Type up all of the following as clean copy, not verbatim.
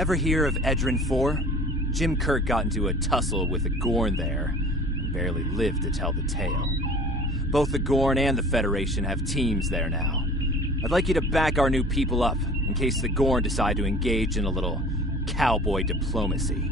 Ever hear of Edrin 4? Jim Kirk got into a tussle with the Gorn there, and barely lived to tell the tale. Both the Gorn and the Federation have teams there now. I'd like you to back our new people up, in case the Gorn decide to engage in a little cowboy diplomacy.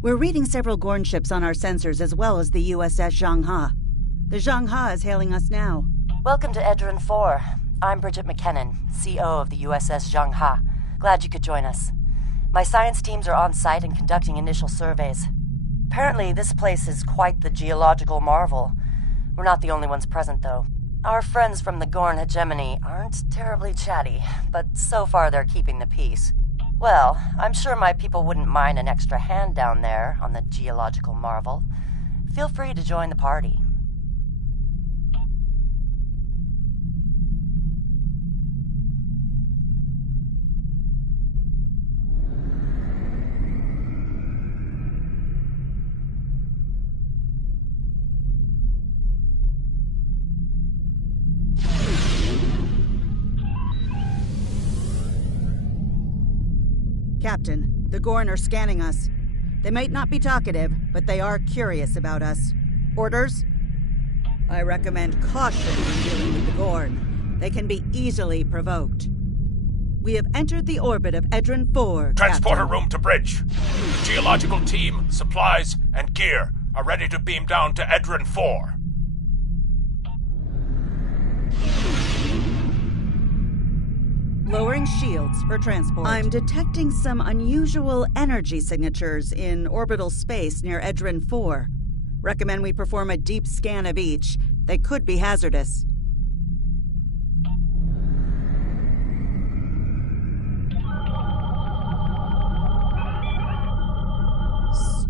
We're reading several Gorn ships on our sensors as well as the USS Zhanghe. The Zhanghe is hailing us now. Welcome to Edrin 4. I'm Bridget McKinnon, CO of the USS Zhanghe. Glad you could join us. My science teams are on site and conducting initial surveys. Apparently, this place is quite the geological marvel. We're not the only ones present, though. Our friends from the Gorn hegemony aren't terribly chatty, but so far they're keeping the peace. Well, I'm sure my people wouldn't mind an extra hand down there on the geological marvel. Feel free to join the party. Captain, the Gorn are scanning us. They might not be talkative, but they are curious about us. Orders? I recommend caution when dealing with the Gorn. They can be easily provoked. We have entered the orbit of Edrin 4, Transporter Captain. room to bridge. The geological team, supplies, and gear are ready to beam down to Edrin 4. Lowering shields for transport. I'm detecting some unusual energy signatures in orbital space near Edrin 4. Recommend we perform a deep scan of each. They could be hazardous.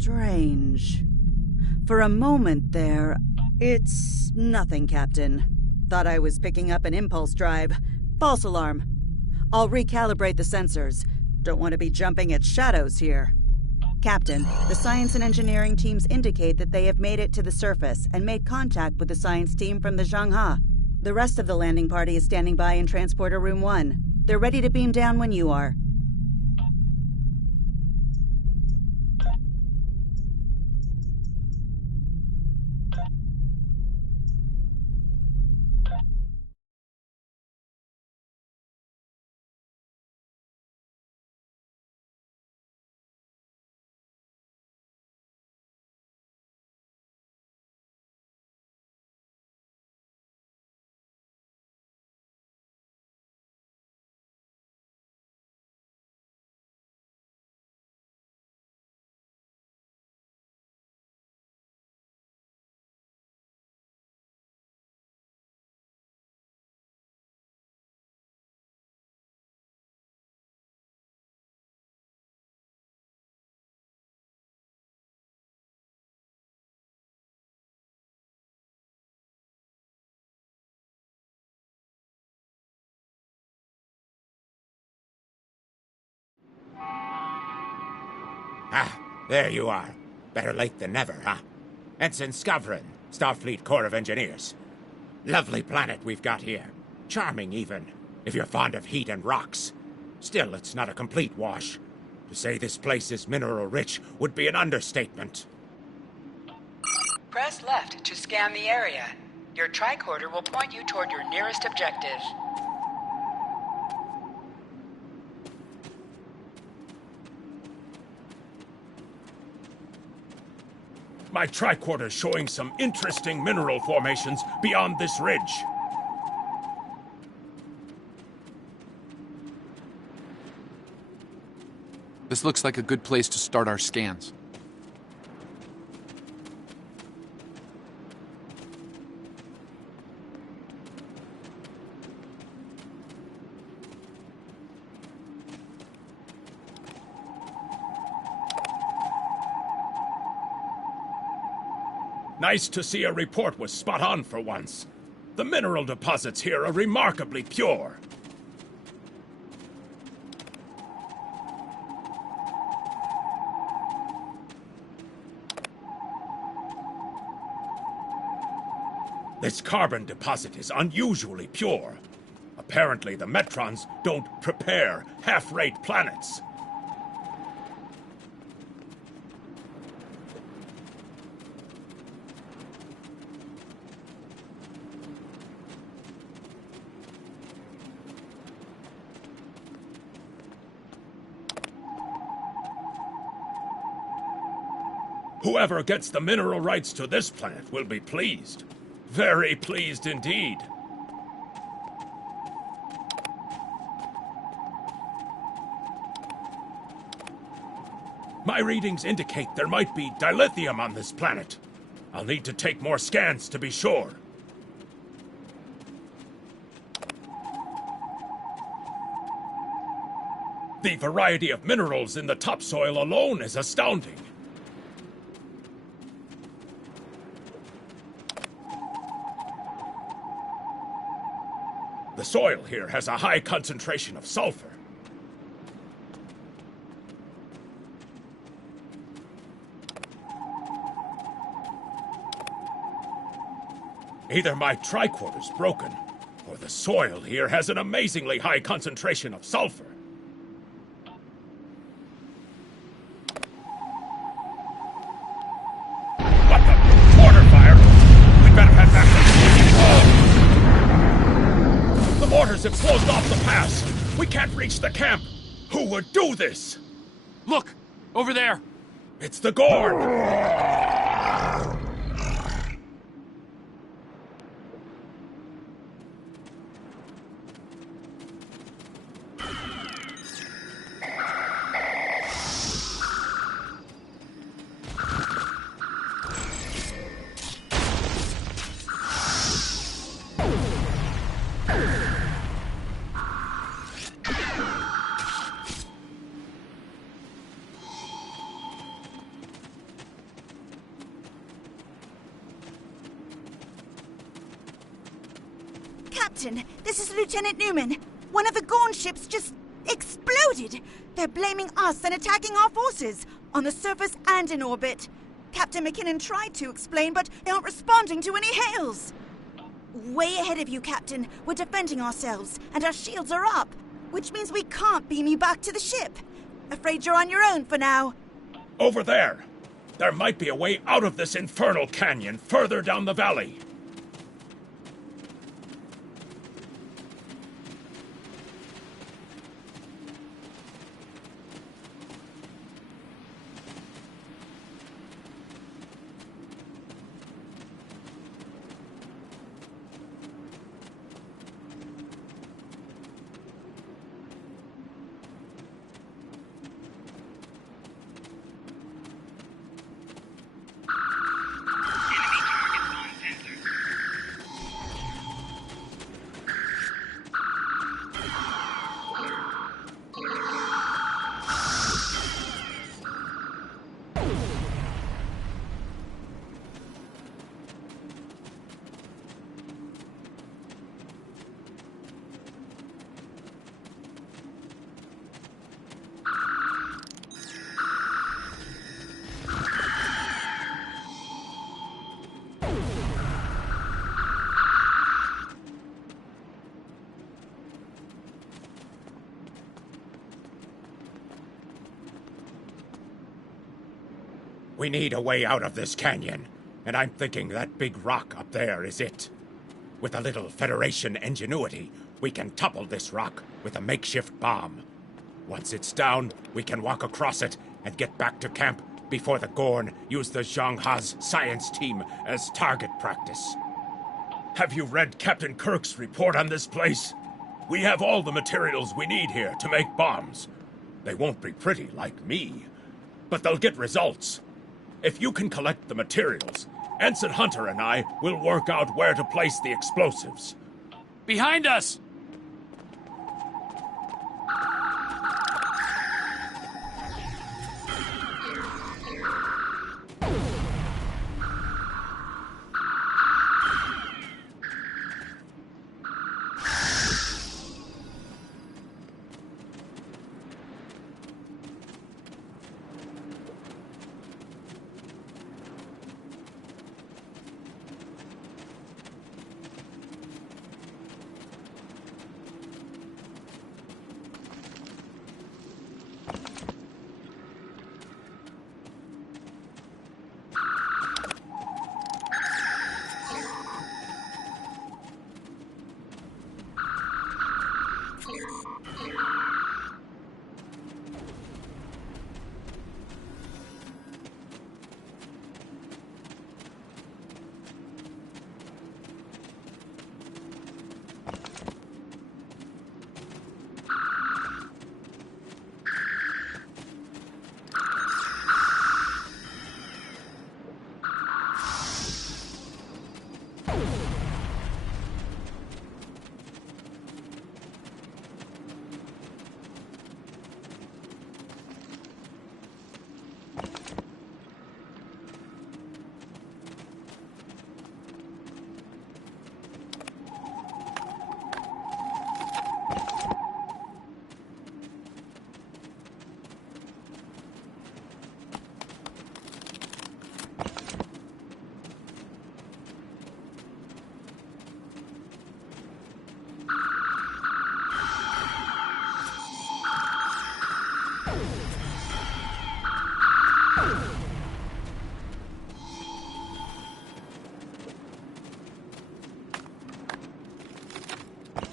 Strange. For a moment there, it's nothing, Captain. Thought I was picking up an impulse drive. False alarm. I'll recalibrate the sensors. Don't want to be jumping at shadows here. Captain, the science and engineering teams indicate that they have made it to the surface and made contact with the science team from the Zhanghe. The rest of the landing party is standing by in Transporter Room 1. They're ready to beam down when you are. Ah, there you are. Better late than never, huh? Ensign Skavron, Starfleet Corps of Engineers. Lovely planet we've got here. Charming, even, if you're fond of heat and rocks. Still, it's not a complete wash. To say this place is mineral-rich would be an understatement. Press left to scan the area. Your tricorder will point you toward your nearest objective. My tricorder's showing some interesting mineral formations beyond this ridge. This looks like a good place to start our scans. Nice to see a report was spot on for once. The mineral deposits here are remarkably pure. This carbon deposit is unusually pure. Apparently, the Metrons don't prepare half-rate planets. Whoever gets the mineral rights to this planet will be pleased. Very pleased indeed. My readings indicate there might be dilithium on this planet. I'll need to take more scans to be sure. The variety of minerals in the topsoil alone is astounding. The soil here has a high concentration of sulfur. Either my tricorder's broken, or the soil here has an amazingly high concentration of sulfur. What the? Mortar fire! We better head back to the mortars have closed off the pass. We can't reach the camp. Who would do this? Look! Over there! It's the Gorn! Captain, this is Lieutenant Newman. One of the Gorn ships just exploded. They're blaming us and attacking our forces, on the surface and in orbit. Captain McKinnon tried to explain, but they aren't responding to any hails. Way ahead of you, Captain. We're defending ourselves, and our shields are up, which means we can't beam you back to the ship. Afraid you're on your own for now. Over there. There might be a way out of this infernal canyon further down the valley. We need a way out of this canyon, and I'm thinking that big rock up there is it. With a little Federation ingenuity, we can topple this rock with a makeshift bomb. Once it's down, we can walk across it and get back to camp before the Gorn use the Zhang Ha's science team as target practice. Have you read Captain Kirk's report on this place? We have all the materials we need here to make bombs. They won't be pretty like me, but they'll get results. If you can collect the materials, Ensign Hunter and I will work out where to place the explosives. Behind us!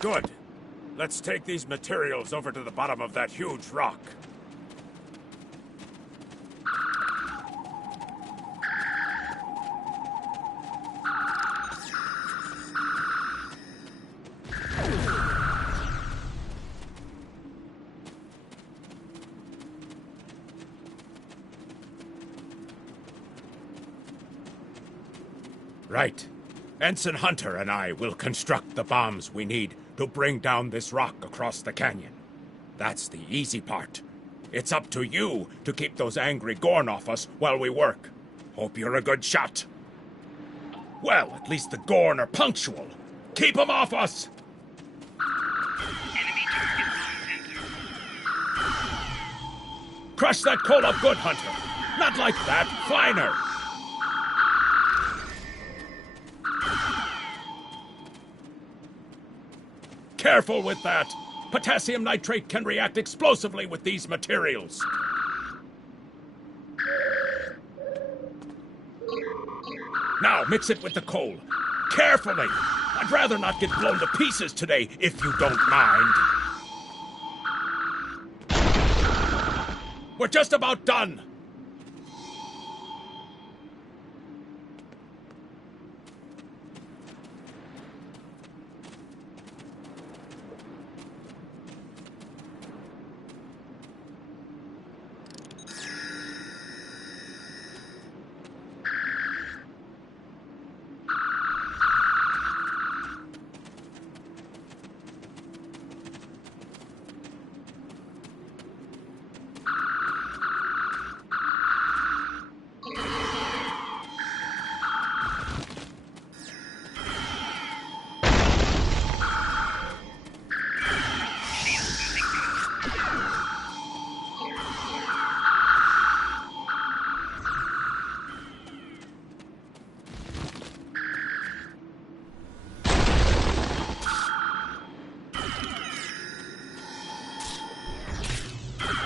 Good. Let's take these materials over to the bottom of that huge rock. Right. Ensign Hunter and I will construct the bombs we need to bring down this rock across the canyon. That's the easy part. It's up to you to keep those angry Gorn off us while we work. Hope you're a good shot. Well, at least the Gorn are punctual. Keep them off us! Crush that coal up good, Hunter. Not like that. Finer. Careful with that! Potassium nitrate can react explosively with these materials. Now, mix it with the coal. Carefully! I'd rather not get blown to pieces today, if you don't mind. We're just about done!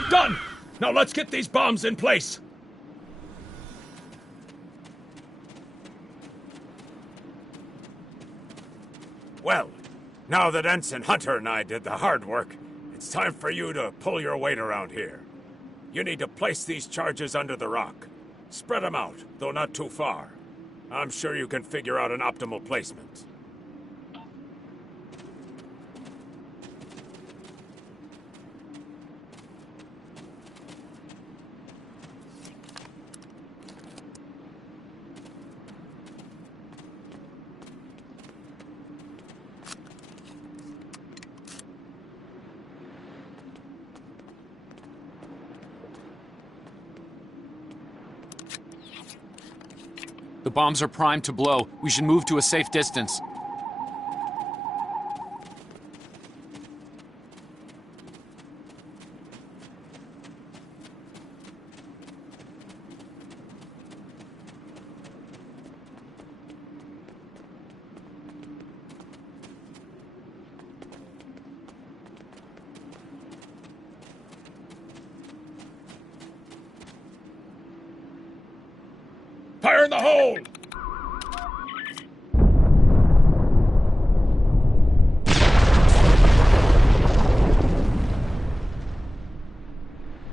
Done! Now let's get these bombs in place! Now that Ensign Hunter and I did the hard work, it's time for you to pull your weight around here. You need to place these charges under the rock. Spread them out, though not too far. I'm sure you can figure out an optimal placement. The bombs are primed to blow. We should move to a safe distance. Fire in the hole!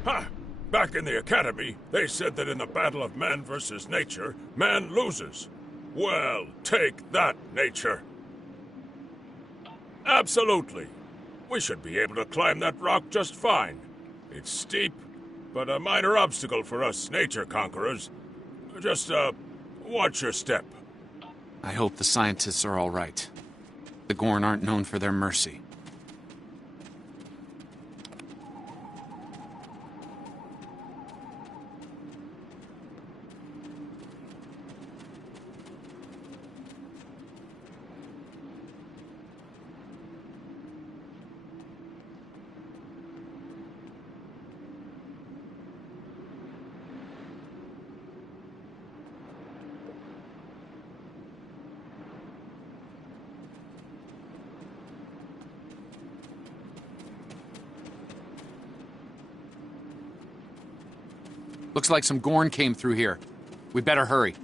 Ha! Back in the Academy, they said that in the battle of man versus nature, man loses. Well, take that, nature. Absolutely. We should be able to climb that rock just fine. It's steep, but a minor obstacle for us nature conquerors. Just, watch your step. I hope the scientists are all right. The Gorn aren't known for their mercy. Looks like some Gorn came through here. We better hurry.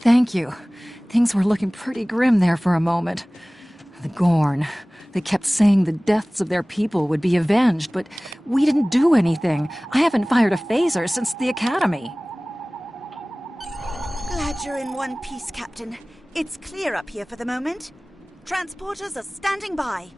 Thank you. Things were looking pretty grim there for a moment. The Gorn. They kept saying the deaths of their people would be avenged, but we didn't do anything. I haven't fired a phaser since the Academy. Glad you're in one piece, Captain. It's clear up here for the moment. Transporters are standing by.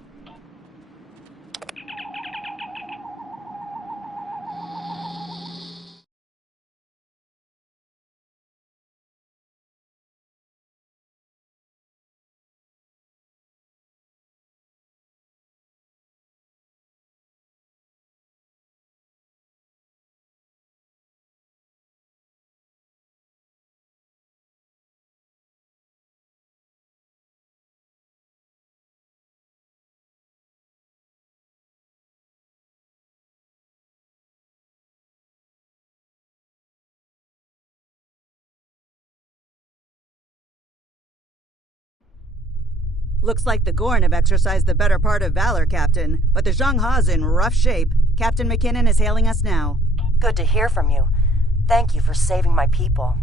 Looks like the Gorn have exercised the better part of valor, Captain, but the Zhang Ha's in rough shape. Captain McKinnon is hailing us now. Good to hear from you. Thank you for saving my people.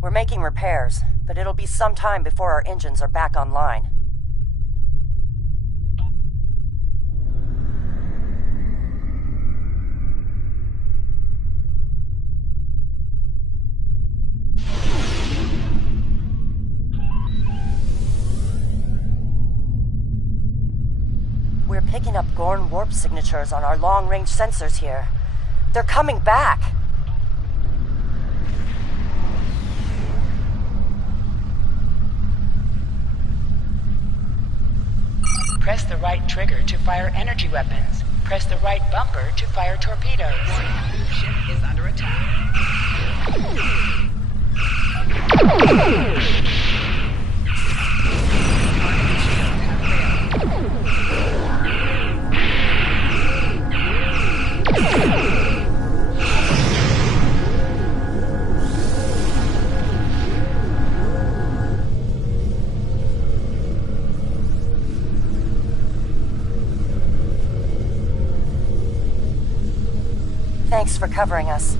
We're making repairs, but it'll be some time before our engines are back online. We're picking up Gorn warp signatures on our long-range sensors here. They're coming back! Press the right trigger to fire energy weapons. Press the right bumper to fire torpedoes. Ship is under attack. Thanks for covering us.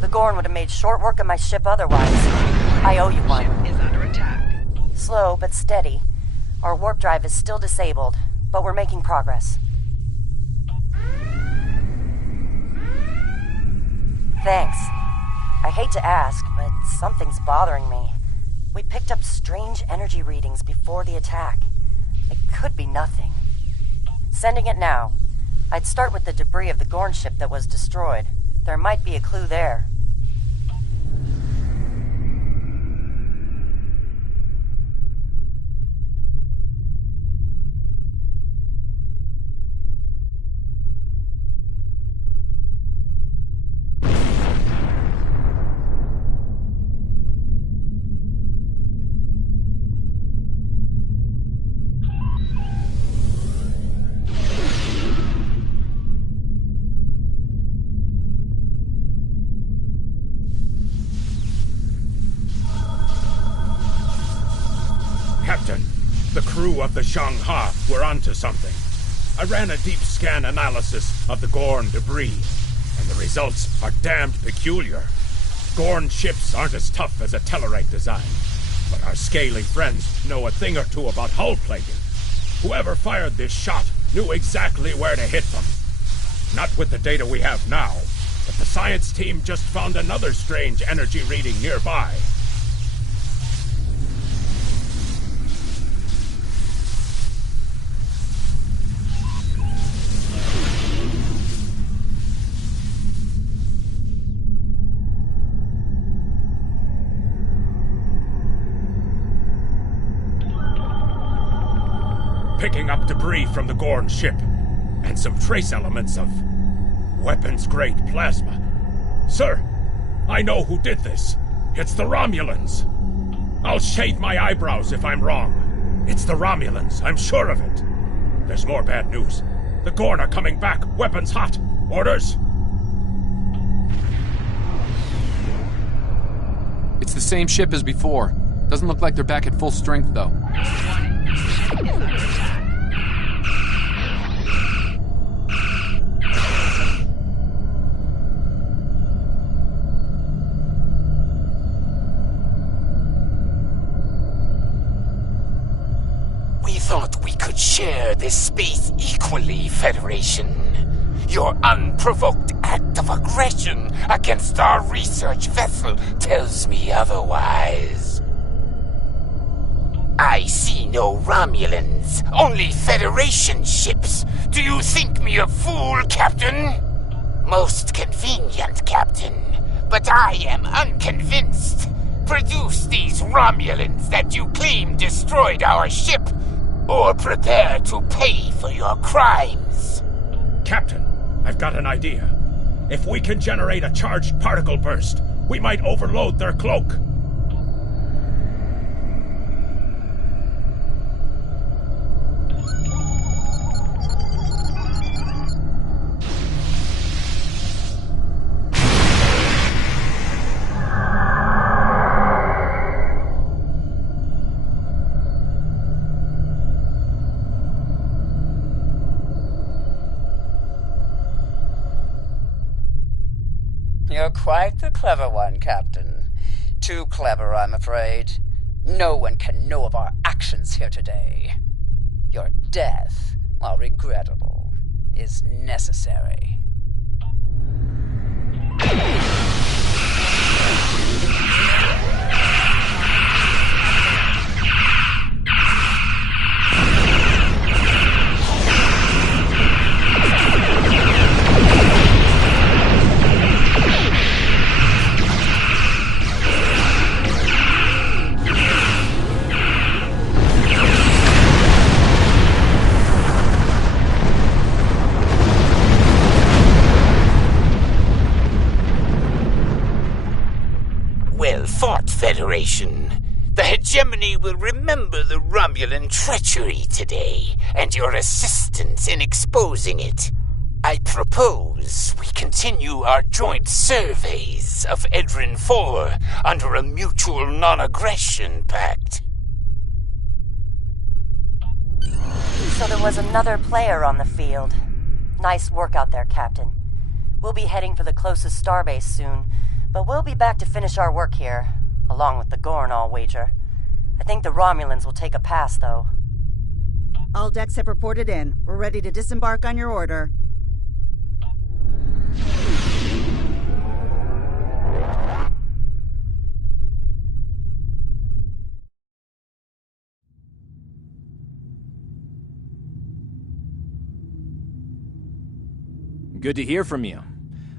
The Gorn would have made short work of my ship otherwise. I owe you one. Ship is under attack. Slow but steady. Our warp drive is still disabled, but we're making progress. Thanks. I hate to ask, but something's bothering me. We picked up strange energy readings before the attack. It could be nothing. Sending it now. I'd start with the debris of the Gorn ship that was destroyed. There might be a clue there. Captain, the crew of the Zhang-Ha were onto something. I ran a deep scan analysis of the Gorn debris, and the results are damned peculiar. Gorn ships aren't as tough as a Tellarite design, but our scaly friends know a thing or two about hull plating. Whoever fired this shot knew exactly where to hit them. Not with the data we have now, but the science team just found another strange energy reading nearby. Picking up debris from the Gorn ship, and some trace elements of weapons-grade plasma. Sir, I know who did this. It's the Romulans. I'll shade my eyebrows if I'm wrong. It's the Romulans, I'm sure of it. There's more bad news. The Gorn are coming back, weapons hot. Orders? It's the same ship as before. Doesn't look like they're back at full strength, though. Ship is under attack. We thought we could share this space equally, Federation. Your unprovoked act of aggression against our research vessel tells me otherwise. I see no Romulans, only Federation ships. Do you think me a fool, Captain? Most convenient, Captain, but I am unconvinced. Produce these Romulans that you claim destroyed our ship, or prepare to pay for your crimes. Captain, I've got an idea. If we can generate a charged particle burst, we might overload their cloak. You're quite the clever one, Captain. Too clever, I'm afraid. No one can know of our actions here today. Your death, while regrettable, is necessary. Federation. The hegemony will remember the Romulan treachery today, and your assistance in exposing it. I propose we continue our joint surveys of Edrin 4 under a mutual non-aggression pact. So there was another player on the field. Nice work out there, Captain. We'll be heading for the closest starbase soon, but we'll be back to finish our work here, along with the Gorn, I'll wager. I think the Romulans will take a pass, though. All decks have reported in. We're ready to disembark on your order. Good to hear from you.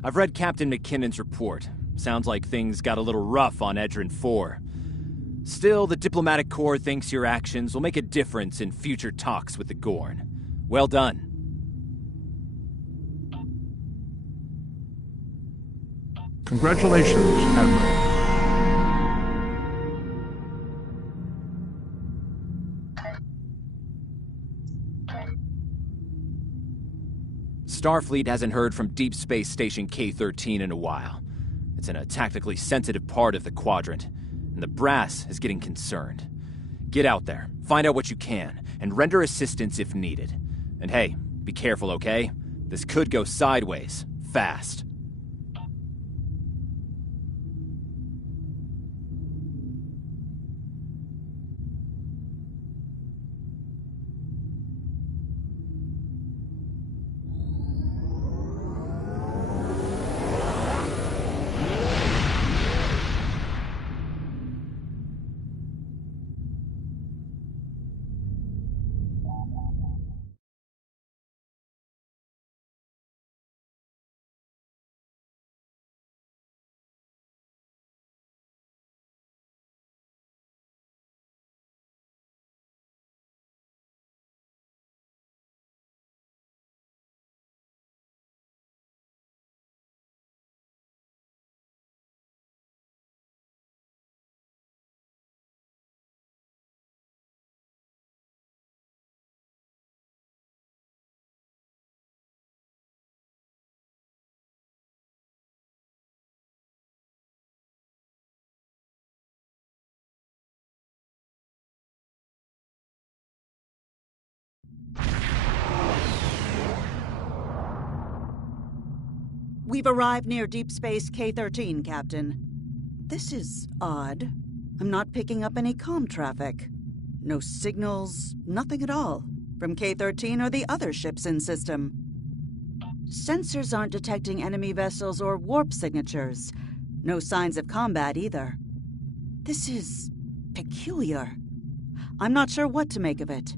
I've read Captain McKinnon's report. Sounds like things got a little rough on Edrin 4. Still, the Diplomatic Corps thinks your actions will make a difference in future talks with the Gorn. Well done. Congratulations, Admiral. Starfleet hasn't heard from Deep Space Station K-13 in a while. It's in a tactically sensitive part of the quadrant, and the brass is getting concerned. Get out there, find out what you can, and render assistance if needed. And hey, be careful, okay? This could go sideways, fast. We've arrived near Deep Space K-13, Captain. This is odd. I'm not picking up any comm traffic. No signals, nothing at all, from K-13 or the other ships in system. Sensors aren't detecting enemy vessels or warp signatures. No signs of combat either. This is peculiar. I'm not sure what to make of it.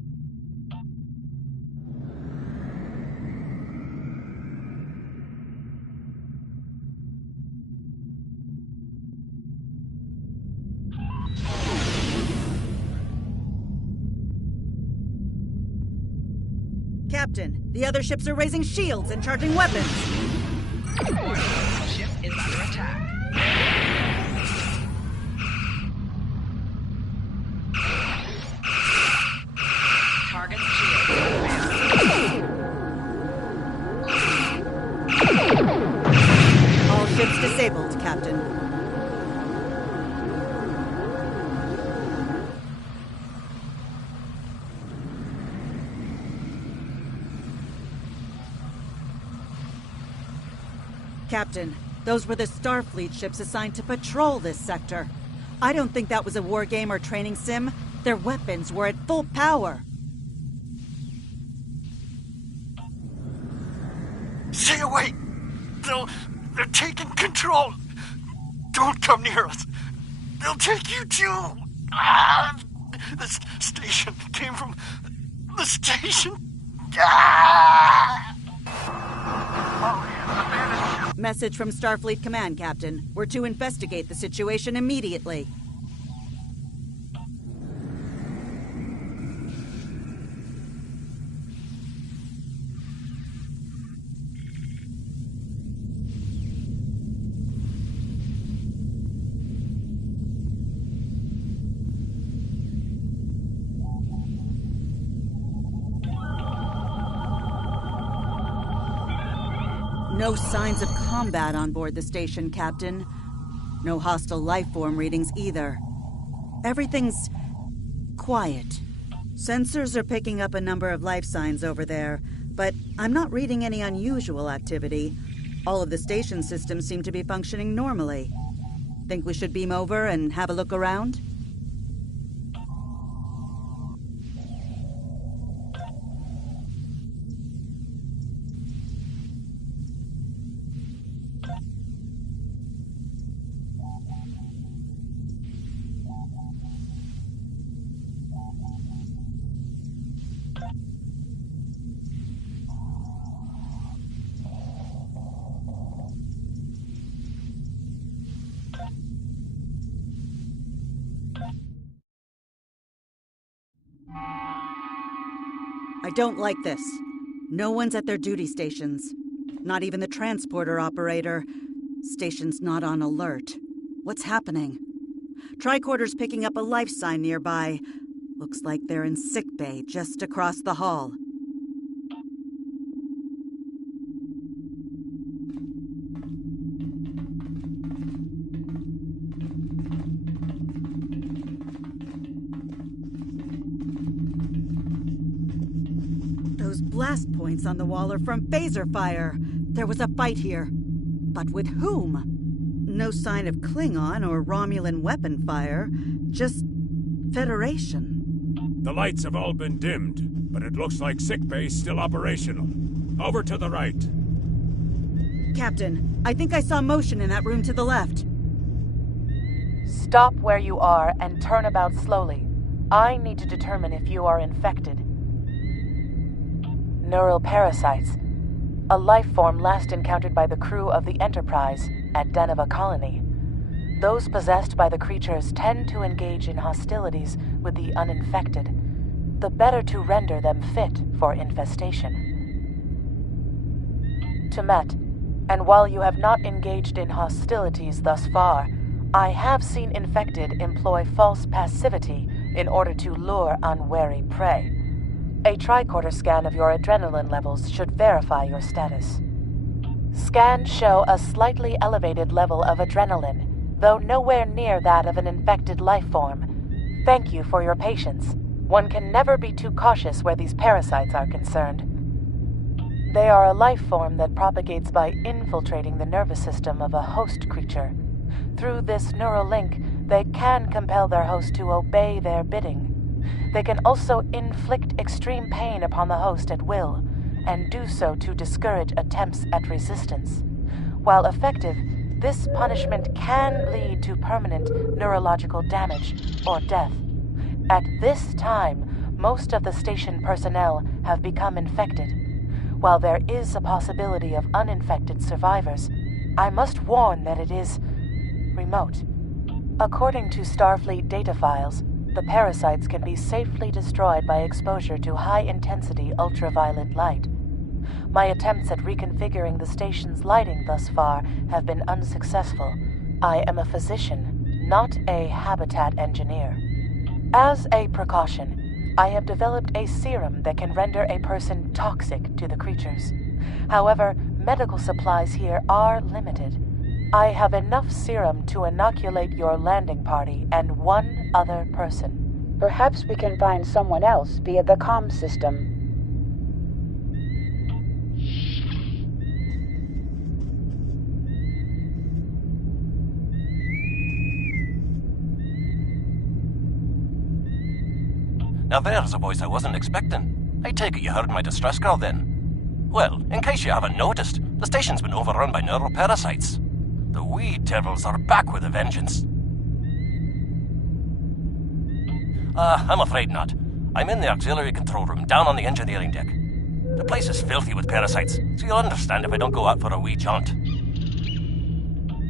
Captain, the other ships are raising shields and charging weapons. Ship is under attack. Target shield. All ships disabled, Captain. Captain, those were the Starfleet ships assigned to patrol this sector. I don't think that was a war game or training sim. Their weapons were at full power. Stay away! They're taking control! Don't come near us! They'll take you too! This station came from the station! Message from Starfleet Command, Captain. We're to investigate the situation immediately. No signs of combat on board the station, Captain. No hostile life form readings either. Everything's quiet. Sensors are picking up a number of life signs over there, but I'm not reading any unusual activity. All of the station systems seem to be functioning normally. Think we should beam over and have a look around? I don't like this. No one's at their duty stations. Not even the transporter operator. Station's not on alert. What's happening? Tricorder's picking up a life sign nearby. Looks like they're in sickbay just across the hall. Those blast points on the wall are from phaser fire. There was a fight here. But with whom? No sign of Klingon or Romulan weapon fire. Just Federation. The lights have all been dimmed, but it looks like sickbay's still operational. Over to the right. Captain, I think I saw motion in that room to the left. Stop where you are and turn about slowly. I need to determine if you are infected. Neural parasites. A life form last encountered by the crew of the Enterprise at Deneva Colony. Those possessed by the creatures tend to engage in hostilities with the uninfected, the better to render them fit for infestation. Tumet, and while you have not engaged in hostilities thus far, I have seen infected employ false passivity in order to lure unwary prey. A tricorder scan of your adrenaline levels should verify your status. Scans show a slightly elevated level of adrenaline, though nowhere near that of an infected life form. Thank you for your patience. One can never be too cautious where these parasites are concerned. They are a life form that propagates by infiltrating the nervous system of a host creature. Through this neural link, they can compel their host to obey their bidding. They can also inflict extreme pain upon the host at will, and do so to discourage attempts at resistance. While effective, this punishment can lead to permanent neurological damage or death. At this time, most of the station personnel have become infected. While there is a possibility of uninfected survivors, I must warn that it is remote. According to Starfleet data files, the parasites can be safely destroyed by exposure to high-intensity ultraviolet light. My attempts at reconfiguring the station's lighting thus far have been unsuccessful. I am a physician, not a habitat engineer. As a precaution, I have developed a serum that can render a person toxic to the creatures. However, medical supplies here are limited. I have enough serum to inoculate your landing party and one other person. Perhaps we can find someone else via the comm system. Now there's a voice I wasn't expecting. I take it you heard my distress call then. Well, in case you haven't noticed, the station's been overrun by neural parasites. The wee devils are back with a vengeance. I'm afraid not. I'm in the auxiliary control room, down on the engineering deck. The place is filthy with parasites, so you'll understand if I don't go out for a wee jaunt.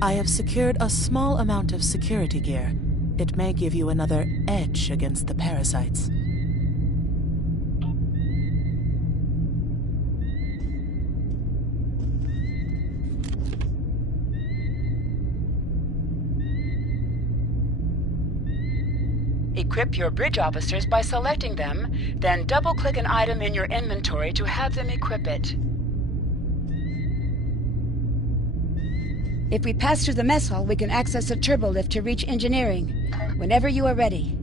I have secured a small amount of security gear. It may give you another edge against the parasites. Equip your bridge officers by selecting them, then double-click an item in your inventory to have them equip it. If we pass through the mess hall, we can access a turbo lift to reach engineering. Whenever you are ready.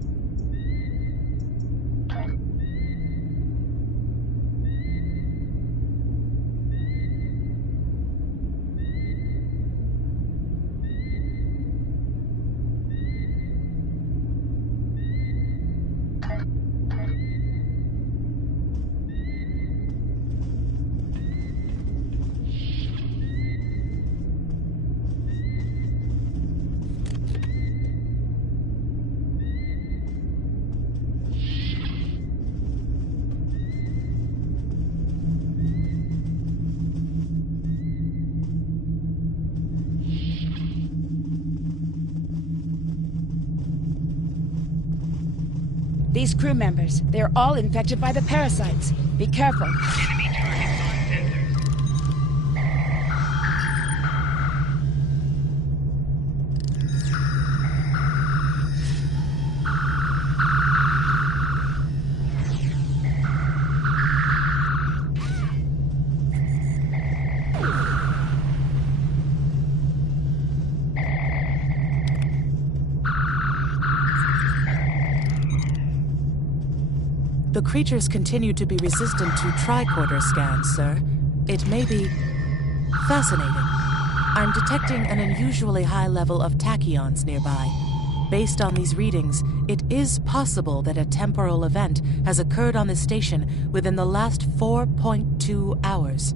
These crew members, they're all infected by the parasites. Be careful. Enemy targets on sensors. The creatures continue to be resistant to tricorder scans, sir. It may be fascinating. I'm detecting an unusually high level of tachyons nearby. Based on these readings, it is possible that a temporal event has occurred on this station within the last 4.2 hours.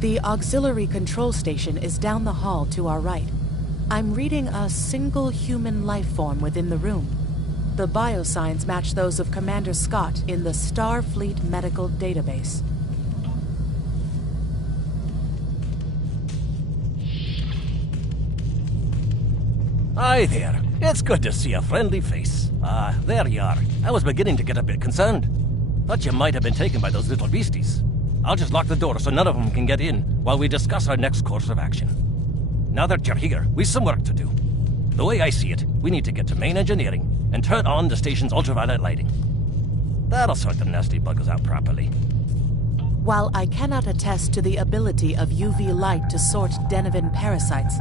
The auxiliary control station is down the hall to our right. I'm reading a single human life form within the room. The biosigns match those of Commander Scott in the Starfleet Medical Database. Hi there. It's good to see a friendly face. There you are. I was beginning to get a bit concerned. Thought you might have been taken by those little beasties. I'll just lock the door so none of them can get in while we discuss our next course of action. Now that you're here, we've some work to do. The way I see it, we need to get to main engineering and turn on the station's ultraviolet lighting. That'll sort the nasty buggers out properly. While I cannot attest to the ability of UV light to sort Deniven parasites,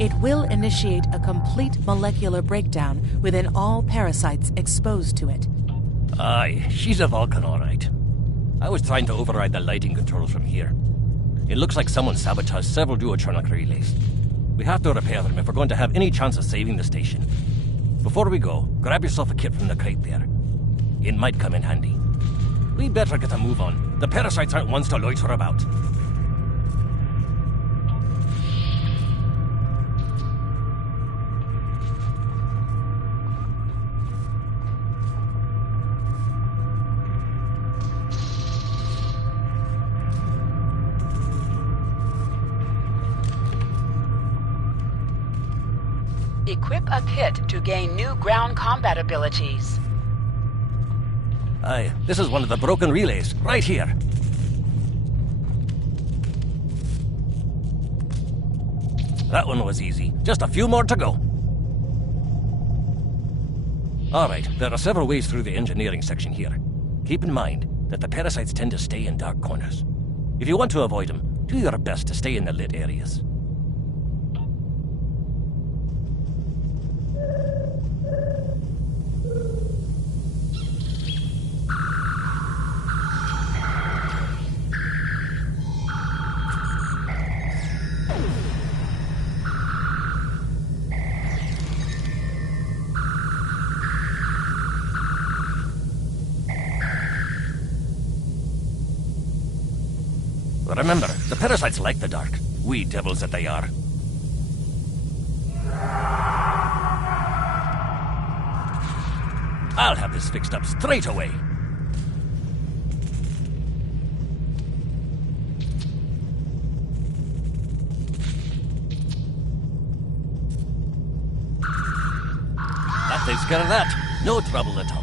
it will initiate a complete molecular breakdown within all parasites exposed to it. Aye, she's a Vulcan, all right. I was trying to override the lighting controls from here. It looks like someone sabotaged several duotronic relays. We have to repair them if we're going to have any chance of saving the station. Before we go, grab yourself a kit from the crate there. It might come in handy. We'd better get a move on. The parasites aren't ones to loiter about. Equip a pit to gain new ground combat abilities. Aye, this is one of the broken relays, right here. That one was easy. Just a few more to go. Alright, there are several ways through the engineering section here. Keep in mind that the parasites tend to stay in dark corners. If you want to avoid them, do your best to stay in the lit areas. Remember, the parasites like the dark. We devils that they are. I'll have this fixed up straight away. That takes care of that. No trouble at all.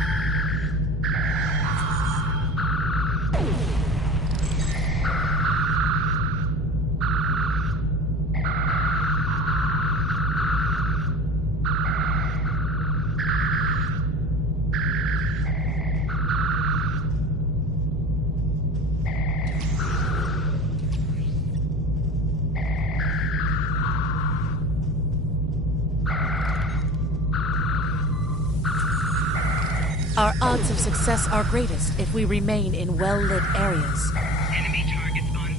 Our odds of success are greatest if we remain in well-lit areas. Enemy targets on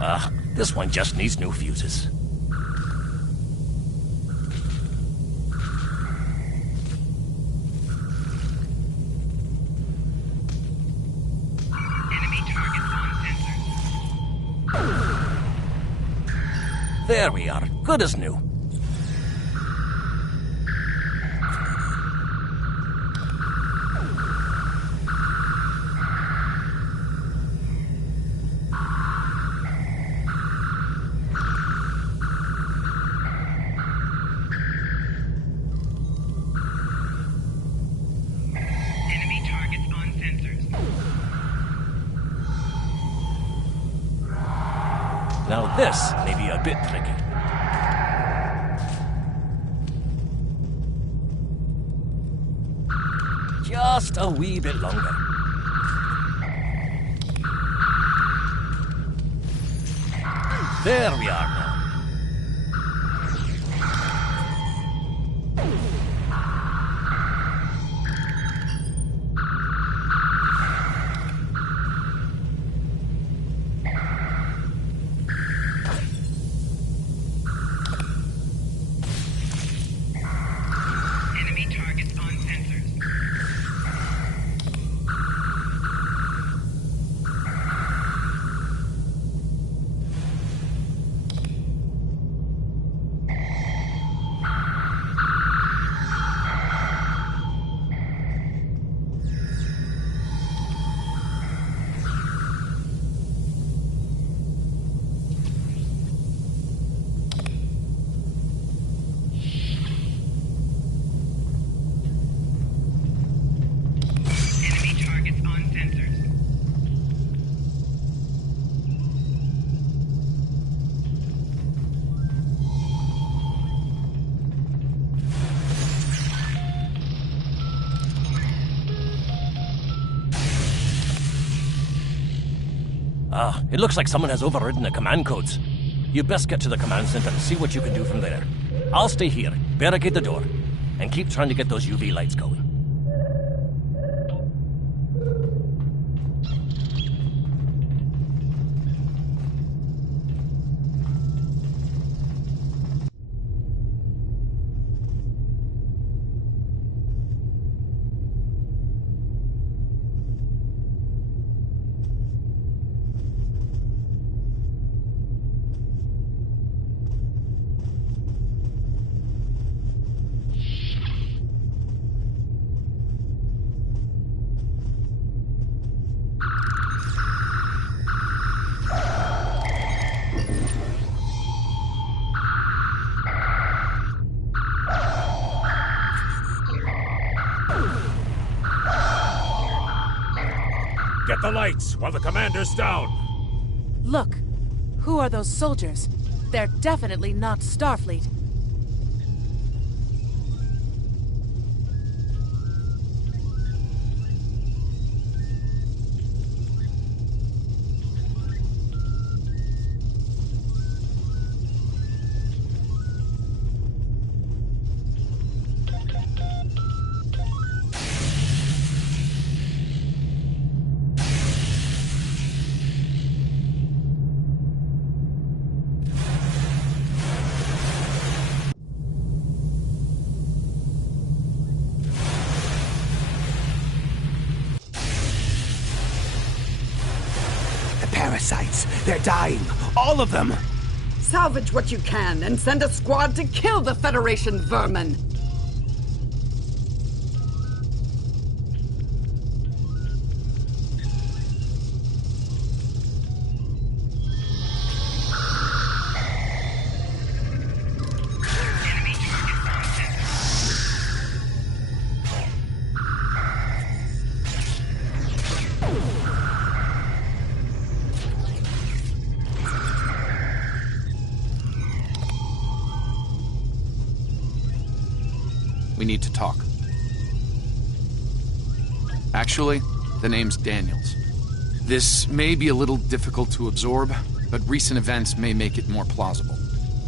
sensors. This one just needs new fuses. Enemy targets on sensors. There we are. Good as new. Now this may be a bit tricky. Just a wee bit longer. There we are now. It looks like someone has overridden the command codes. You best get to the command center and see what you can do from there. I'll stay here, barricade the door, and keep trying to get those UV lights going. Get the lights while the commander's down. Look, who are those soldiers? They're definitely not Starfleet. Parasites. They're dying. All of them. Salvage what you can and send a squad to kill the Federation vermin. We need to talk. Actually, the name's Daniels. This may be a little difficult to absorb, but recent events may make it more plausible.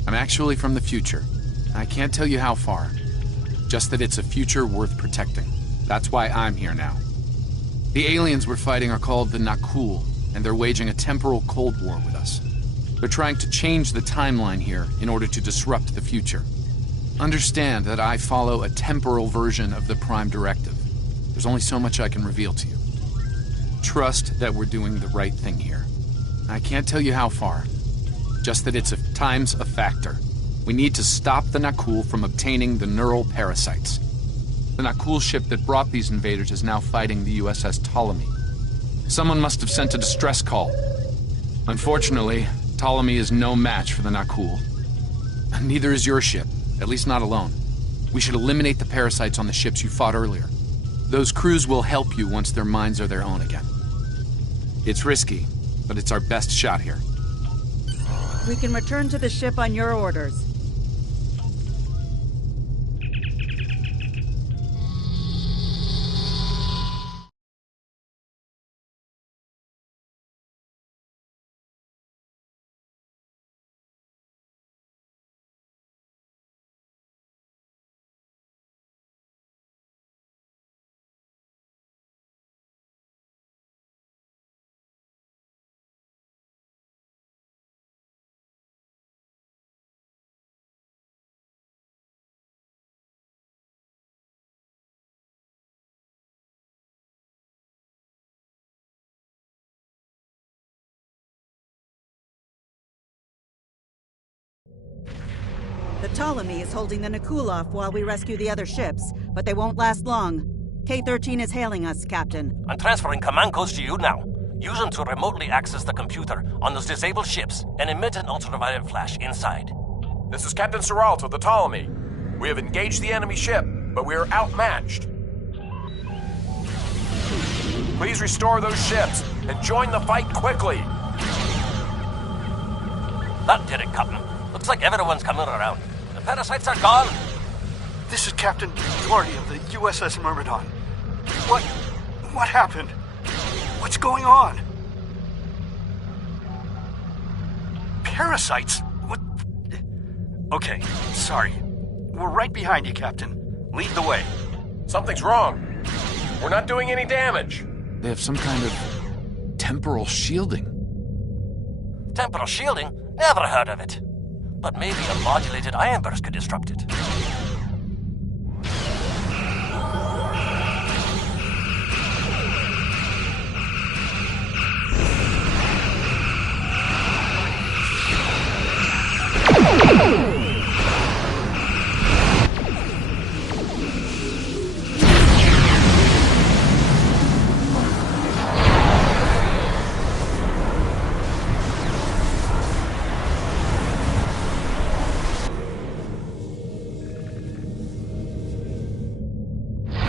I'm actually from the future. I can't tell you how far. Just that it's a future worth protecting. That's why I'm here now. The aliens we're fighting are called the Nakul, and they're waging a temporal Cold War with us. They're trying to change the timeline here in order to disrupt the future. Understand that I follow a temporal version of the Prime Directive. There's only so much I can reveal to you. Trust that we're doing the right thing here. I can't tell you how far. Just that it's time's a factor. We need to stop the Nakul from obtaining the neural parasites. The Nakul ship that brought these invaders is now fighting the USS Ptolemy. Someone must have sent a distress call. Unfortunately, Ptolemy is no match for the Nakul. Neither is your ship. At least not alone. We should eliminate the parasites on the ships you fought earlier. Those crews will help you once their minds are their own again. It's risky, but it's our best shot here. We can return to the ship on your orders. The Ptolemy is holding the Nakul off while we rescue the other ships, but they won't last long. K-13 is hailing us, Captain. I'm transferring command codes to you now. Use them to remotely access the computer on those disabled ships and emit an ultraviolet flash inside. This is Captain Seralt of the Ptolemy. We have engaged the enemy ship, but we are outmatched. Please restore those ships and join the fight quickly. That did it, Captain. Looks like everyone's coming around. The parasites are gone. This is Captain Doherty of the USS Myrmidon. What happened? What's going on? Parasites? What? Okay, sorry. We're right behind you, Captain. Lead the way. Something's wrong. We're not doing any damage. They have some kind of temporal shielding. Temporal shielding? Never heard of it. But maybe a modulated ion burst could disrupt it.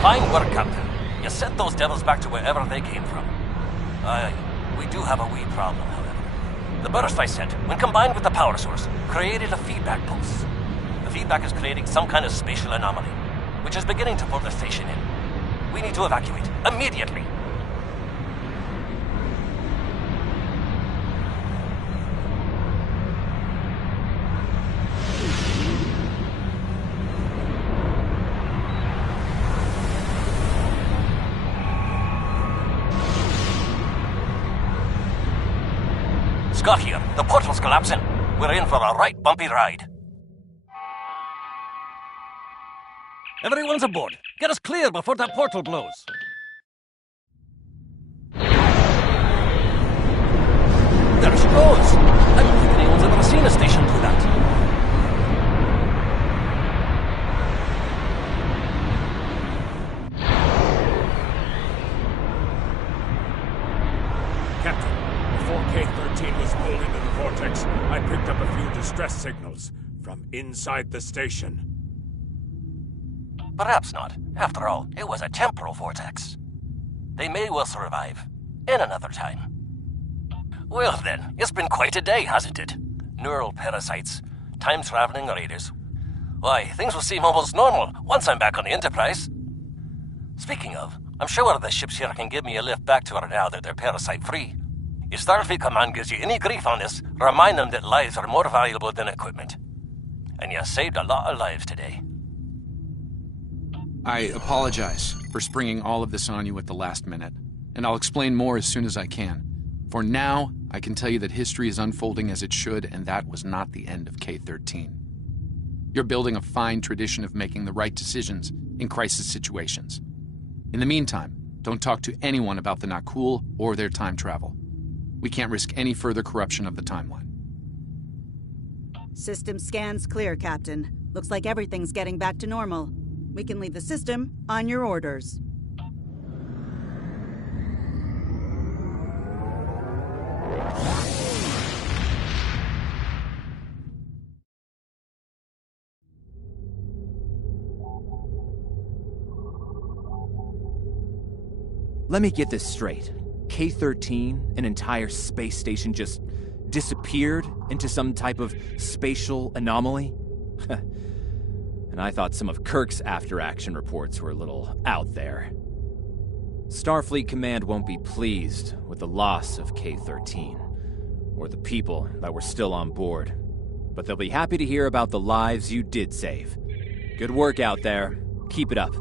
Fine work, Captain. You sent those devils back to wherever they came from. Aye, we do have a wee problem, however. The burst I sent, when combined with the power source, created a feedback pulse. The feedback is creating some kind of spatial anomaly, which is beginning to pull the station in. We need to evacuate, immediately. Scott here. The portal's collapsing. We're in for a right bumpy ride. Everyone's aboard. Get us clear before that portal blows. There she goes. I don't think anyone's ever seen a station do that. Captain, before K-13 was pulled into the vortex, I picked up a few distress signals from inside the station. Perhaps not. After all, it was a temporal vortex. They may well survive. In another time. Well then, it's been quite a day, hasn't it? Neural parasites, time-traveling raiders. Why, things will seem almost normal once I'm back on the Enterprise. Speaking of, I'm sure the ships here can give me a lift back to her now that they're parasite-free. If Starfleet Command gives you any grief on this, remind them that lives are more valuable than equipment. And you saved a lot of lives today. I apologize for springing all of this on you at the last minute, and I'll explain more as soon as I can. For now, I can tell you that history is unfolding as it should, and that was not the end of K-13. You're building a fine tradition of making the right decisions in crisis situations. In the meantime, don't talk to anyone about the Na'Kul or their time travel. We can't risk any further corruption of the timeline. System scans clear, Captain. Looks like everything's getting back to normal. We can leave the system on your orders. Let me get this straight. K-13, an entire space station, just disappeared into some type of spatial anomaly? And I thought some of Kirk's after-action reports were a little out there. Starfleet Command won't be pleased with the loss of K-13, or the people that were still on board. But they'll be happy to hear about the lives you did save. Good work out there. Keep it up.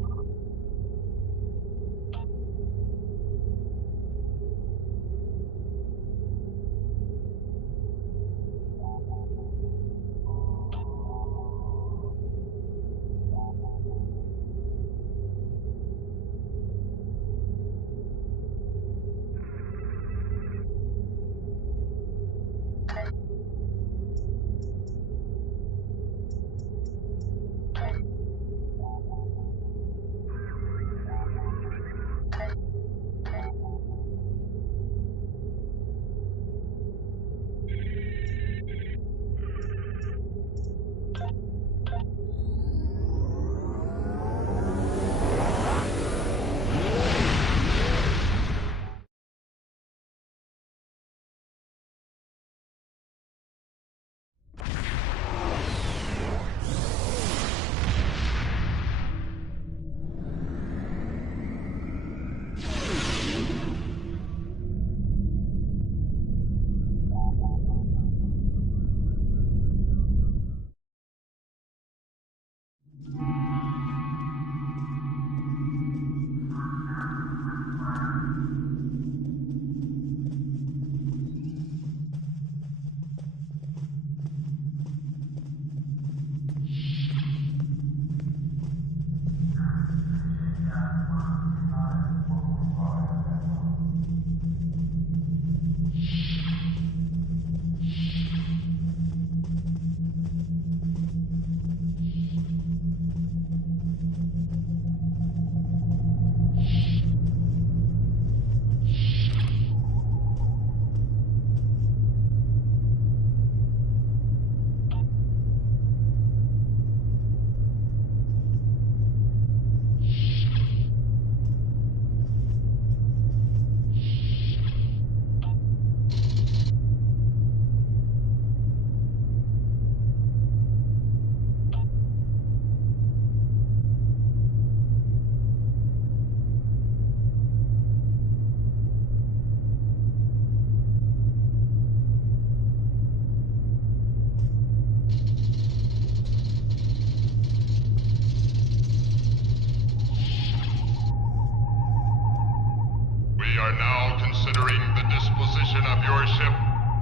are now considering the disposition of your ship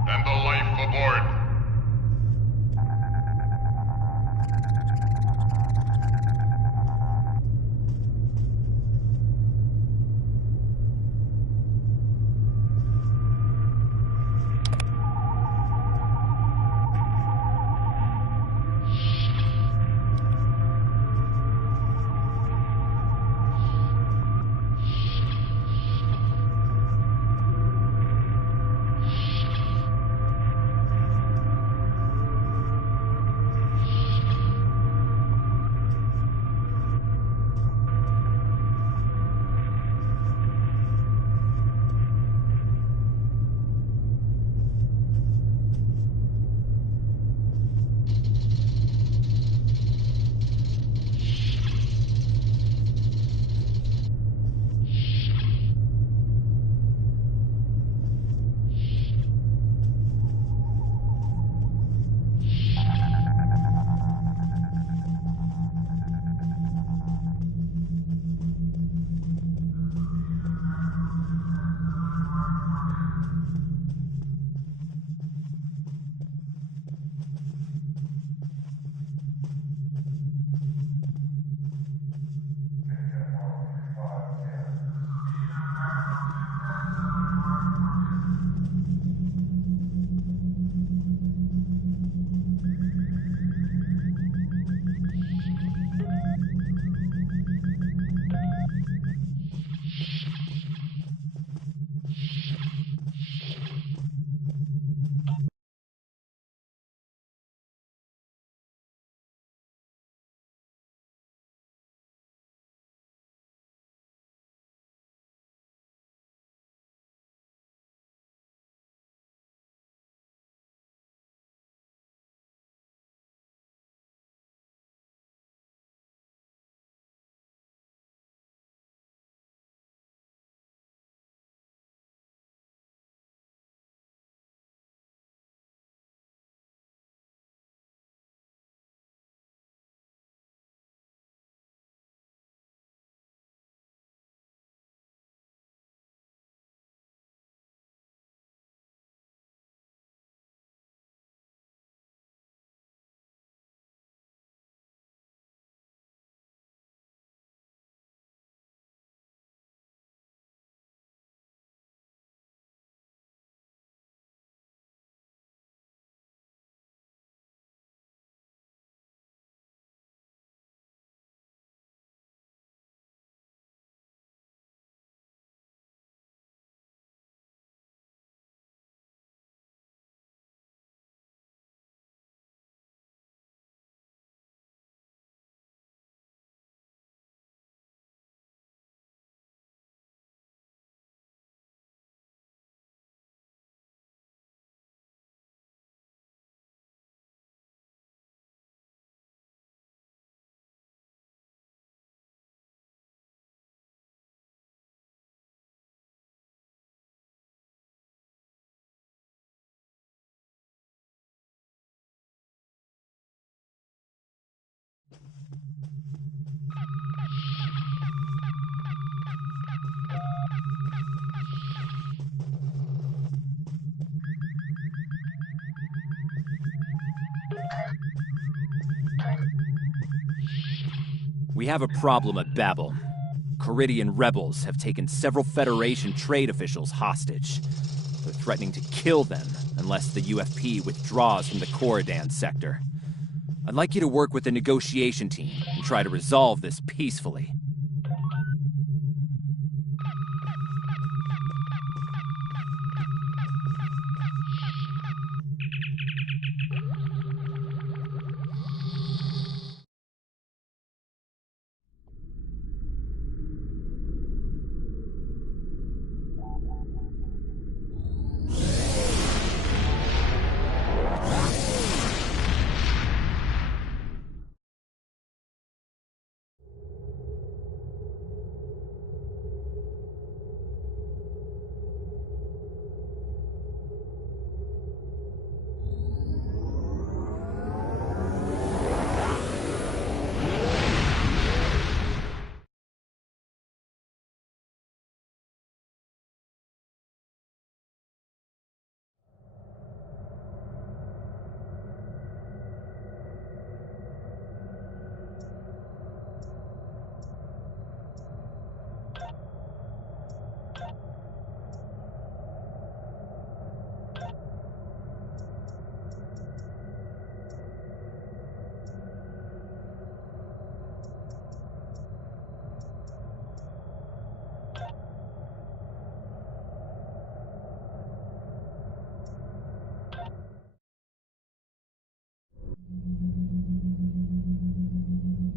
and the life aboard. We have a problem at Babel. Caridian rebels have taken several Federation trade officials hostage. They're threatening to kill them unless the UFP withdraws from the Corridan sector. I'd like you to work with the negotiation team and try to resolve this peacefully.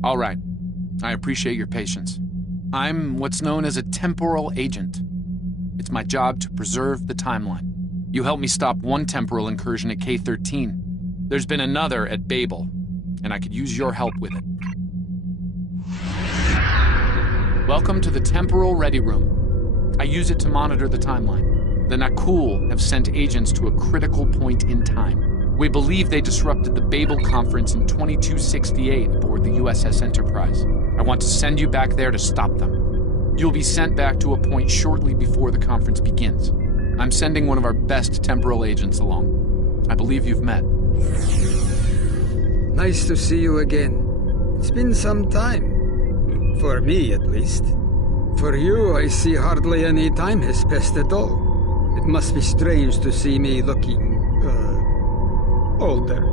All right. I appreciate your patience. I'm what's known as a temporal agent. It's my job to preserve the timeline. You helped me stop one temporal incursion at K-13. There's been another at Babel, and I could use your help with it. Welcome to the Temporal Ready Room. I use it to monitor the timeline. The Nakul have sent agents to a critical point in time. We believe they disrupted the Babel Conference in 2268 aboard the USS Enterprise. I want to send you back there to stop them. You'll be sent back to a point shortly before the conference begins. I'm sending one of our best temporal agents along. I believe you've met. Nice to see you again. It's been some time. For me, at least. For you, I see hardly any time has passed at all. It must be strange to see me looking, older.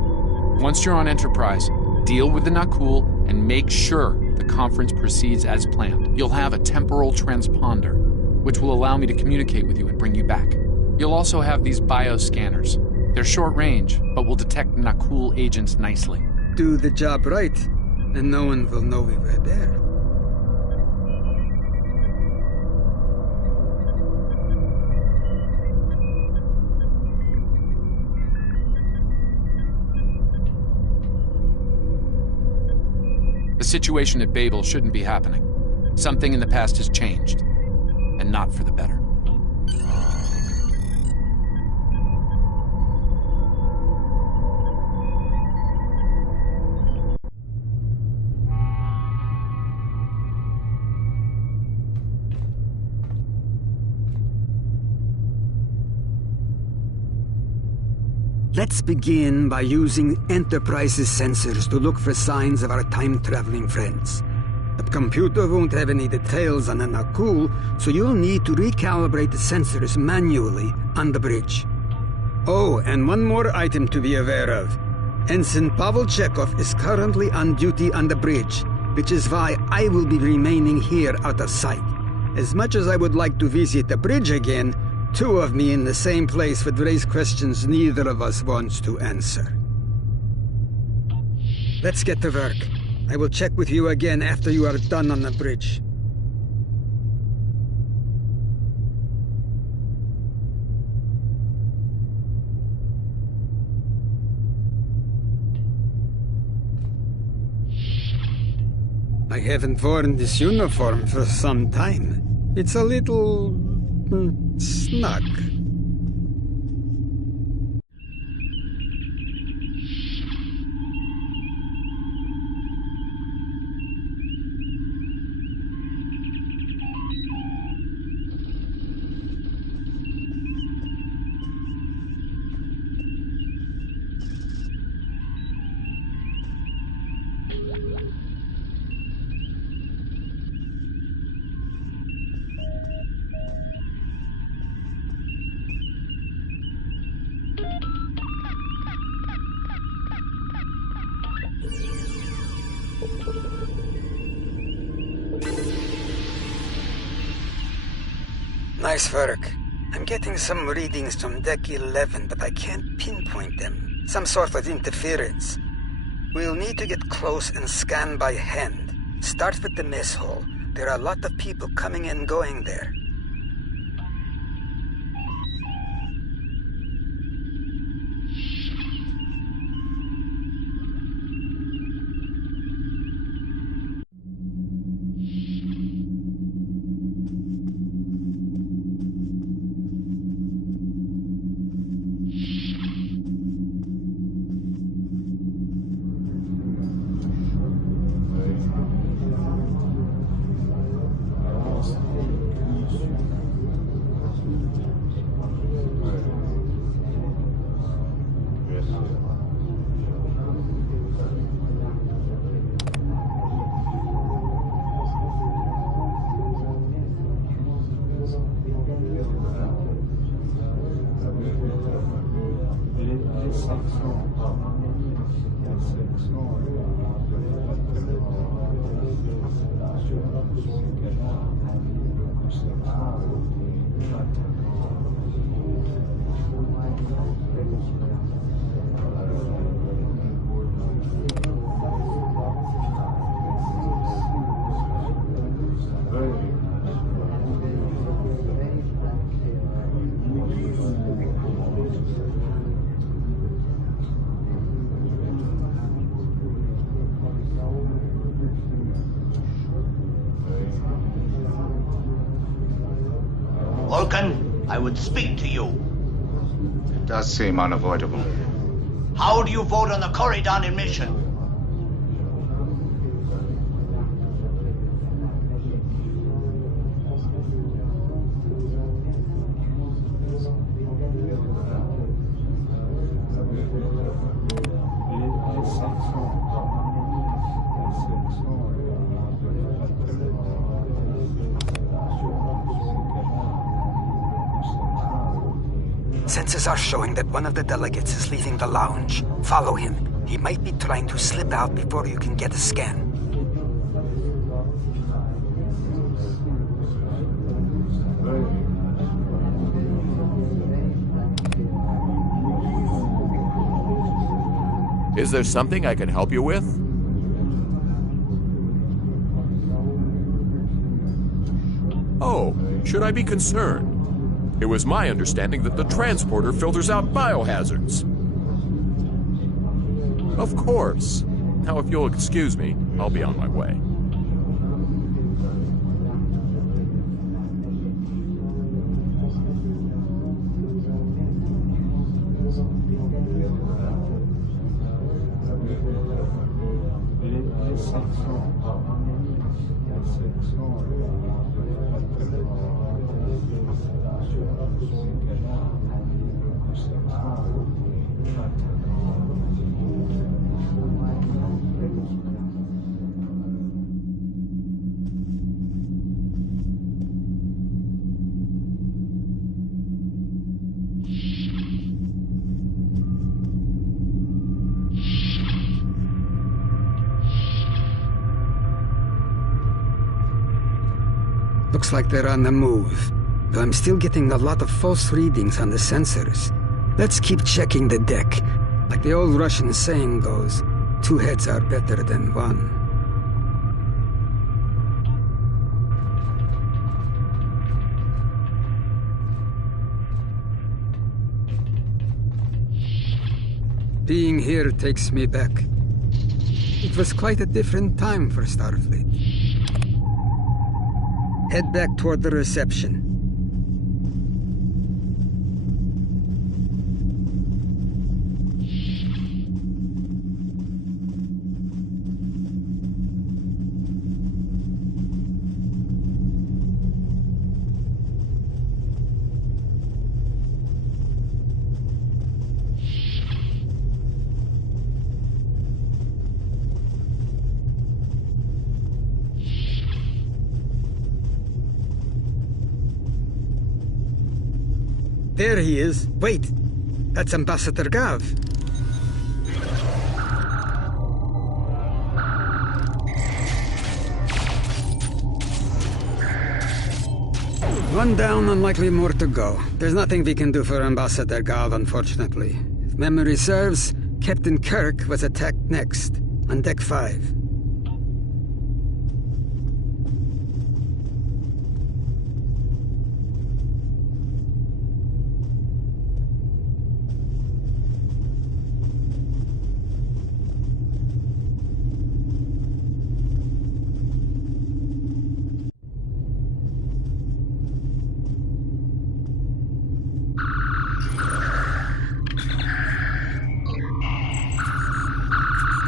Once you're on Enterprise, deal with the Nakul and make sure the conference proceeds as planned. You'll have a temporal transponder, which will allow me to communicate with you and bring you back. You'll also have these bioscanners. They're short range, but will detect Nakul agents nicely. Do the job right, and no one will know we were there. The situation at Babel shouldn't be happening. Something in the past has changed, and not for the better. Let's begin by using Enterprise's sensors to look for signs of our time-traveling friends. The computer won't have any details on the Nakul, so you'll need to recalibrate the sensors manually on the bridge. Oh, and one more item to be aware of. Ensign Pavel Chekhov is currently on duty on the bridge, which is why I will be remaining here out of sight. As much as I would like to visit the bridge again, two of me in the same place would raise questions neither of us wants to answer. Let's get to work. I will check with you again after you are done on the bridge. I haven't worn this uniform for some time. It's a little snug. Nice work. I'm getting some readings from Deck 11, but I can't pinpoint them. Some sort of interference. We'll need to get close and scan by hand. Start with the mess hall. There are a lot of people coming and going there. Vulcan, I would speak to you. It does seem unavoidable. How do you vote on the Corridon mission? Sensors are showing that one of the delegates is leaving the lounge. Follow him. He might be trying to slip out before you can get a scan. Is there something I can help you with? Oh, should I be concerned? It was my understanding that the transporter filters out biohazards. Of course. Now, if you'll excuse me, I'll be on my way. Looks like they're on the move, though I'm still getting a lot of false readings on the sensors. Let's keep checking the deck. Like the old Russian saying goes, 2 heads are better than 1. Being here takes me back. It was quite a different time for Starfleet. Head back toward the reception. There he is. Wait, that's Ambassador Gav. One down and likely more to go. There's nothing we can do for Ambassador Gav, unfortunately. If memory serves, Captain Kirk was attacked next, on Deck 5.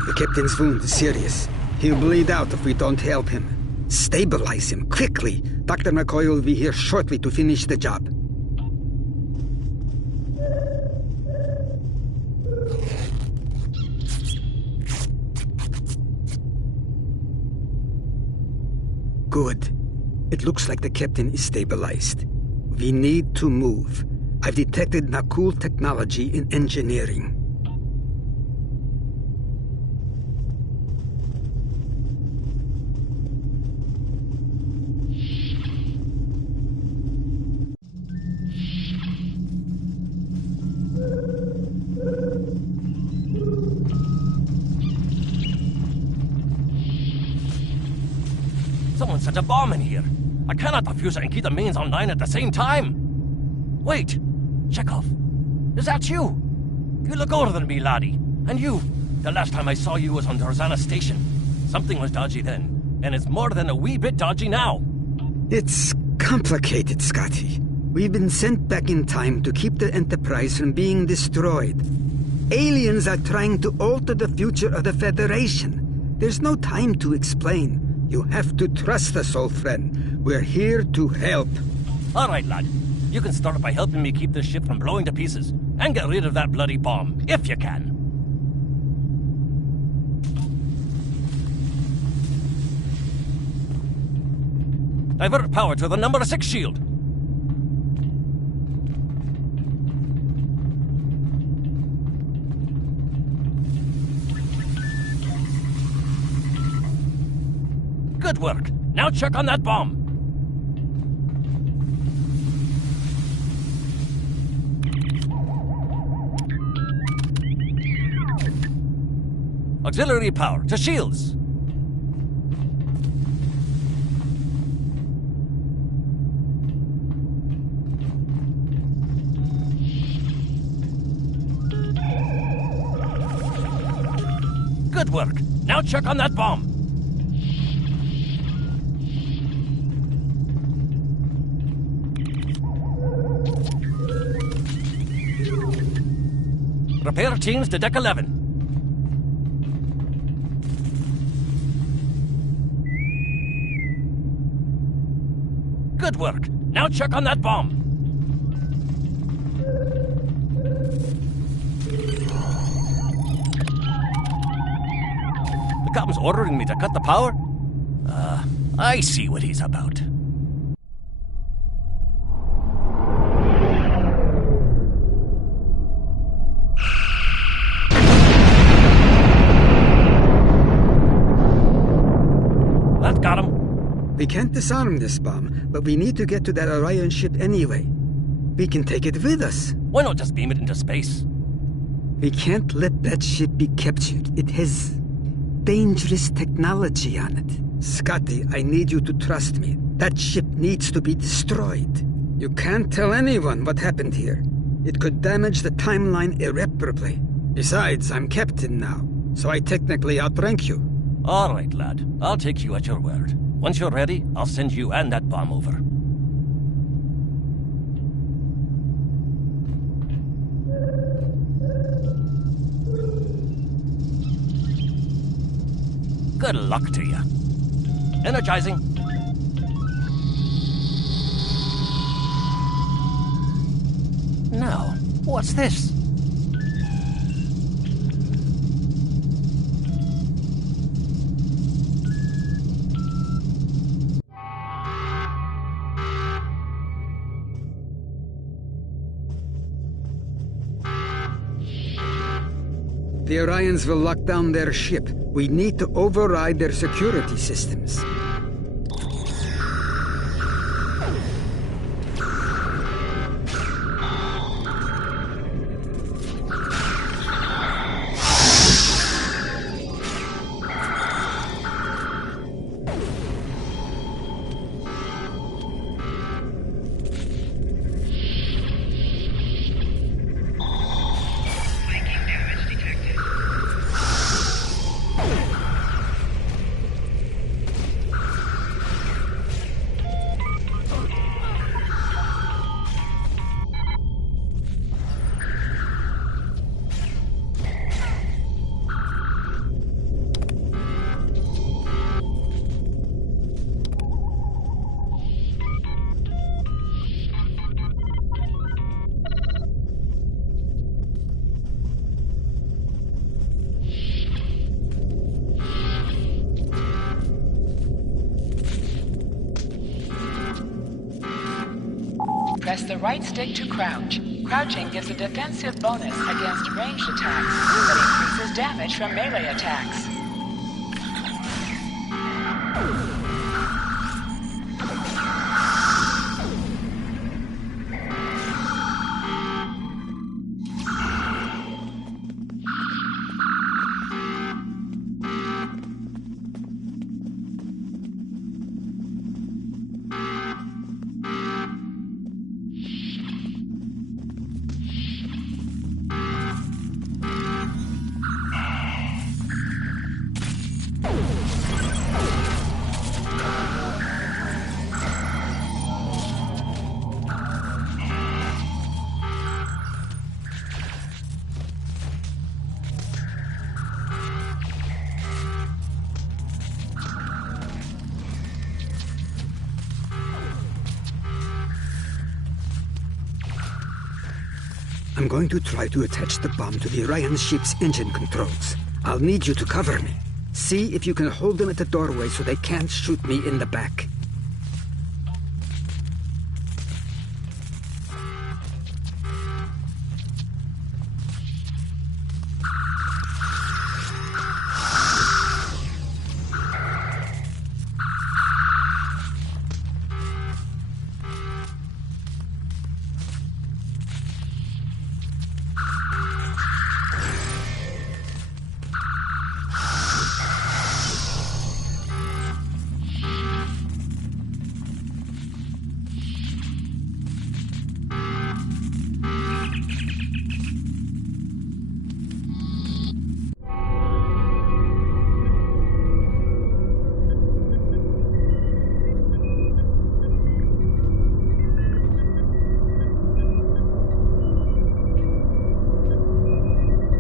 The captain's wound is serious. He'll bleed out if we don't help him. Stabilize him, quickly. Dr. McCoy will be here shortly to finish the job. Good. It looks like the captain is stabilized. We need to move. I've detected Nakul technology in engineering. Someone set a bomb in here. I cannot defuse it and keep the mains online at the same time. Wait, Chekhov, is that you? You look older than me, laddie. And you, the last time I saw you was on Dorzana Station. Something was dodgy then, and it's more than a wee bit dodgy now. It's complicated, Scotty. We've been sent back in time to keep the Enterprise from being destroyed. Aliens are trying to alter the future of the Federation. There's no time to explain. You have to trust us, old friend. We're here to help. All right, lad. You can start by helping me keep this ship from blowing to pieces. And get rid of that bloody bomb, if you can. Divert power to the number 6 shield. Good work. Now check on that bomb. Auxiliary power to shields. Good work. Now check on that bomb. Repair teams to Deck 11. Good work. Now check on that bomb. The captain's ordering me to cut the power? I see what he's about. That got him. We can't disarm this bomb, but we need to get to that Orion ship anyway. We can take it with us. Why not just beam it into space? We can't let that ship be captured. It has dangerous technology on it. Scotty, I need you to trust me. That ship needs to be destroyed. You can't tell anyone what happened here. It could damage the timeline irreparably. Besides, I'm captain now, so I technically outrank you. All right, lad. I'll take you at your word. Once you're ready, I'll send you and that bomb over. Good luck to you. Energizing. Now, what's this? The Orions will lock down their ship. We need to override their security systems. Press the right stick to crouch. Crouching gives a defensive bonus against ranged attacks that increases damage from melee attacks. I'm going to try to attach the bomb to the Orion ship's engine controls. I'll need you to cover me. See if you can hold them at the doorway so they can't shoot me in the back.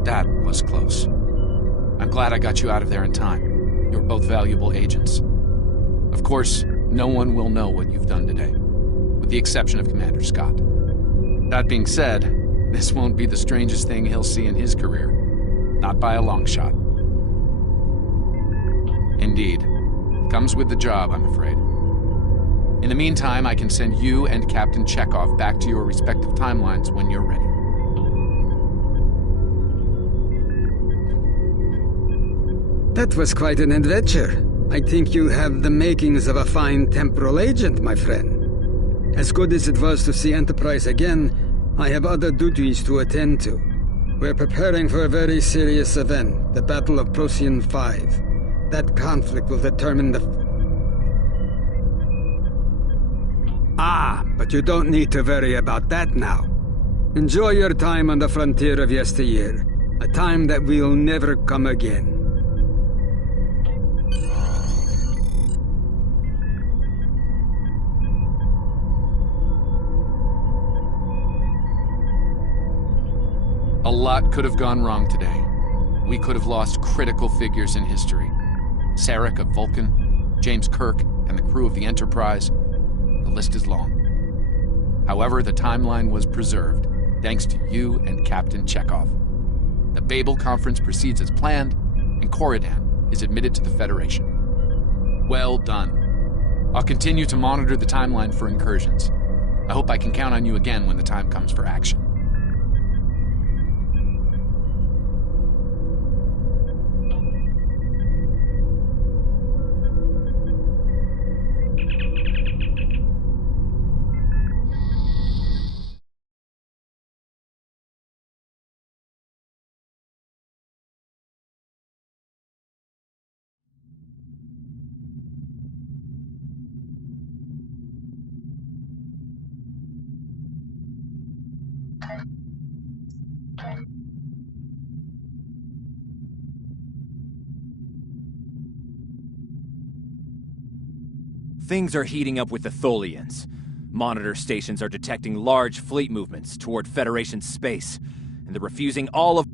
That was close. I'm glad I got you out of there in time. You're both valuable agents. Of course, no one will know what you've done today, with the exception of Commander Scott. That being said, this won't be the strangest thing he'll see in his career. Not by a long shot. Indeed. Comes with the job, I'm afraid. In the meantime, I can send you and Captain Chekhov back to your respective timelines when you're ready. That was quite an adventure. I think you have the makings of a fine temporal agent, my friend. As good as it was to see Enterprise again, I have other duties to attend to. We're preparing for a very serious event, the Battle of Procyon 5. That conflict will determine the... but you don't need to worry about that now. Enjoy your time on the frontier of yesteryear, a time that will never come again. A lot could have gone wrong today. We could have lost critical figures in history. Sarek of Vulcan, James Kirk, and the crew of the Enterprise. The list is long. However, the timeline was preserved, thanks to you and Captain Chekhov. The Babel Conference proceeds as planned, and Coridan is admitted to the Federation. Well done. I'll continue to monitor the timeline for incursions. I hope I can count on you again when the time comes for action. Things are heating up with the Tholians. Monitor stations are detecting large fleet movements toward Federation space, and they're refusing all of...